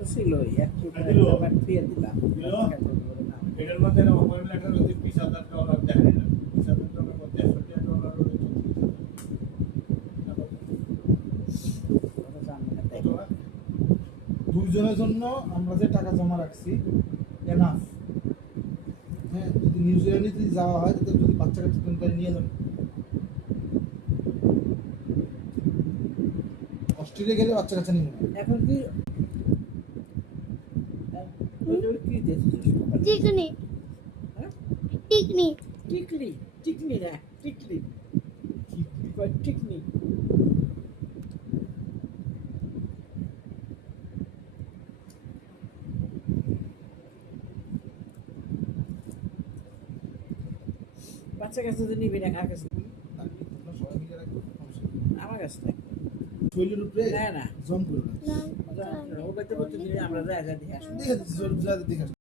তো ছিলই একটু আবার দিয়ে দিলাম এটার মধ্যে অপয়েন্ট লেটার হচ্ছে $20,000 দেখা নিলাম $20,000 করতে $1,000 হলে দুইজনের জন্য আমরা যে টাকা জমা রাখছি এনাফ। হ্যাঁ, যদি নিউজিল্যান্ডে যদি যাওয়া হয় তাহলে যদি বাচ্চা কাচ্চা তুমি নিয়ে যাবে, অস্ট্রেলিয়া গেলে বাচ্চা কাচ্চা নিয়ে যাবে। এখন কি কি দিয়েছিস টিকনি হ্যাঁ টিকনি টিকলি টিকনি না টিকলি টিকনি বাচ্চা কাছে তো নিবি না কার কাছে সবাই মিলে রাখবো, সমস্যা নেই। আমার কাছে নাই। শৈলের উপরে না না জম করবে না ও করতে করতে আমরা যা যা দিয়ে আসবো দেখে দিচ্ছি, দেখে